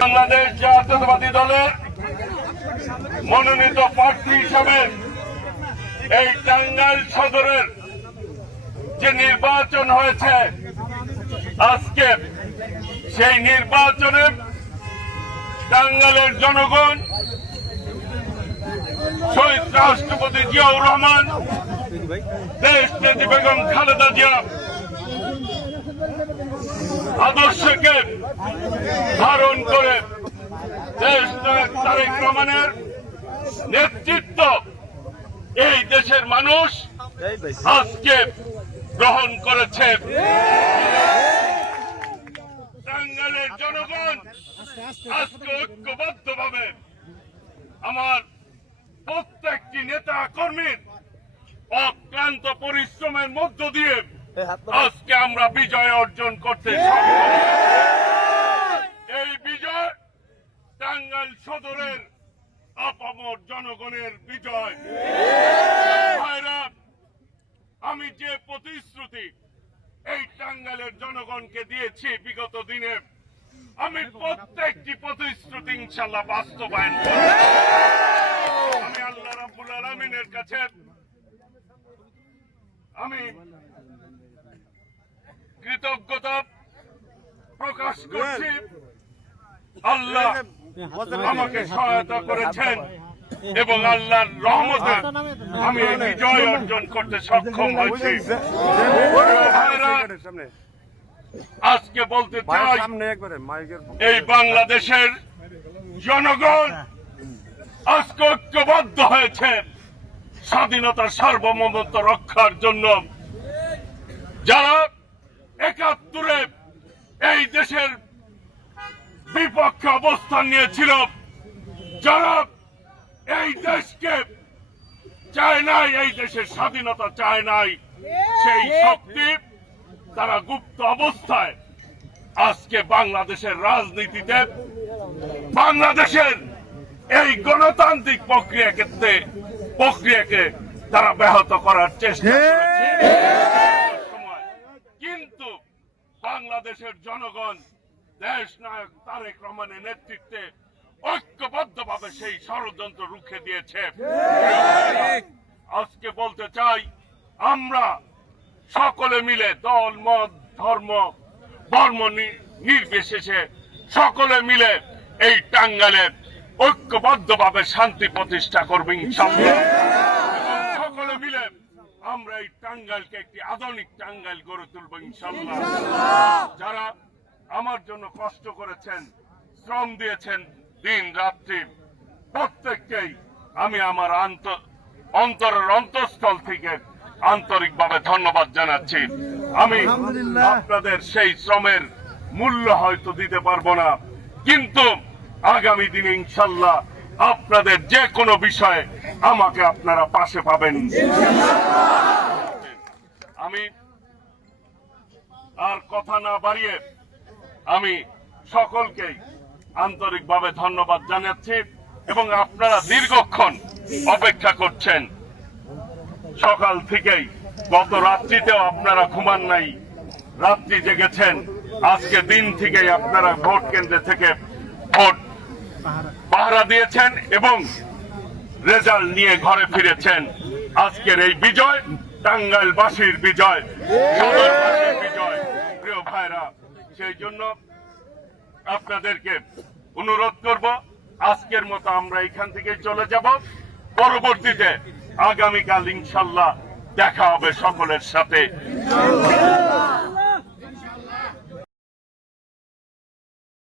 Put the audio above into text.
বাংলাদেশ জাতীয়তাবাদী দলের মনোনীত প্রার্থী হিসাবে এই টাঙ্গাইল সদরের যে নির্বাচন হয়েছে আজকে, সেই নির্বাচনে টাঙ্গালের জনগণ, শহীদ রাষ্ট্রপতি জিয়াউর রহমান, দেশ বেগম খালেদা জিয়া আদর্শকে ধারণ করে দেশ তারেক রহমানের নেতৃত্ব এই দেশের মানুষ আজকে গ্রহণ করেছে। টাঙ্গাইলের জনগণ আজকে ঐক্যবদ্ধ ভাবে আমার প্রত্যেকটি নেতা কর্মীর অক্লান্ত পরিশ্রমের মধ্য দিয়ে আজকে আমরা বিজয় অর্জন করতে এই বিজয় টাঙ্গাইল সদরের আপামর জনগণের বিজয়। আমি যে প্রতিশ্রুতি এই টাঙ্গাইলের জনগণকে দিয়েছি বিগত দিনে আমি প্রত্যেকটি প্রতিশ্রুতি ইনশাল্লাহ বাস্তবায়ন আমি আল্লাহ রাব্বুল আলামিনের কাছে আমি কৃতজ্ঞতা প্রকাশ করছি। আল্লাহ আমাকে সহায়তা করেছেন এবং আল্লাহর রহমতে আমি বিজয় অর্জন করতে সক্ষম হয়েছি। আজকে বলতে চাই এই বাংলাদেশের জনগণ আজকে ঐক্যবদ্ধ হয়েছে স্বাধীনতার সার্বভৌমত্ব রক্ষার জন্য। যারা একাত্তরে এই দেশের বিপক্ষে অবস্থান নিয়েছিল। যারা এই দেশকে চায় নাই, এই দেশের স্বাধীনতা চায় নাই, সেই শক্তি তারা গুপ্ত অবস্থায় আজকে বাংলাদেশের রাজনীতিতে, বাংলাদেশের এই গণতান্ত্রিক প্রক্রিয়া ক্ষেত্রে, প্রক্রিয়াকে তারা ব্যাহত করার চেষ্টা করেছে। বাংলাদেশের জনগণ, দেশ নায়ক তারেক রহমানের নেতৃত্বে ঐক্যবদ্ধভাবে সেই ষড়যন্ত্র রুখে দিয়েছে। আজকে বলতে চাই, আমরা সকলে মিলে দল, মত, ধর্ম নি- নির্বিশেষে সকলে মিলে এই টাঙ্গালে ঐক্যবদ্ধভাবে শান্তি প্রতিষ্ঠা করবে ইনশাআল্লাহ। আমরা এই টাঙ্গাইলকে একটি আধুনিক টাঙ্গাইল গড়ে তুলবো ইনশাআল্লাহ। যারা আমার জন্য কষ্ট করেছেন শ্রম দিয়েছেন দিন রাত্রি প্রত্যেককেই আমি আমার অন্তরের অন্তঃস্থল থেকে আন্তরিকভাবে ধন্যবাদ জানাচ্ছি। আমি আপনাদের সেই শ্রমের মূল্য হয়তো দিতে পারব না কিন্তু আগামী দিনে ইনশাল্লাহ আপনাদের যে কোনো বিষয়ে আমাকে আপনারা পাশে পাবেন। আমি আর কথা না বাড়িয়ে আমি সকলকেই আন্তরিকভাবে ধন্যবাদ জানাচ্ছি এবং আপনারা দীর্ঘক্ষণ অপেক্ষা করছেন। সকাল থেকেই গত রাত্রিতেও আপনারা ঘুমান নাই, রাত্রি জেগেছেন। আজকে দিন থেকেই আপনারা ভোট কেন্দ্রে থেকে ভোট পাহারা দিয়েছেন এবং রেজাল্ট নিয়ে ঘরে ফিরেছেন। আজকের এই বিজয়, টাঙ্গাইলবাসীর বিজয় বিজয়। প্রিয় ভাইরা, সেই জন্য আপনাদেরকে অনুরোধ করব, আজকের মতো আমরা এখান থেকে চলে যাব। পরবর্তীতে আগামীকাল ইনশাল্লাহ দেখা হবে সকলের সাথে।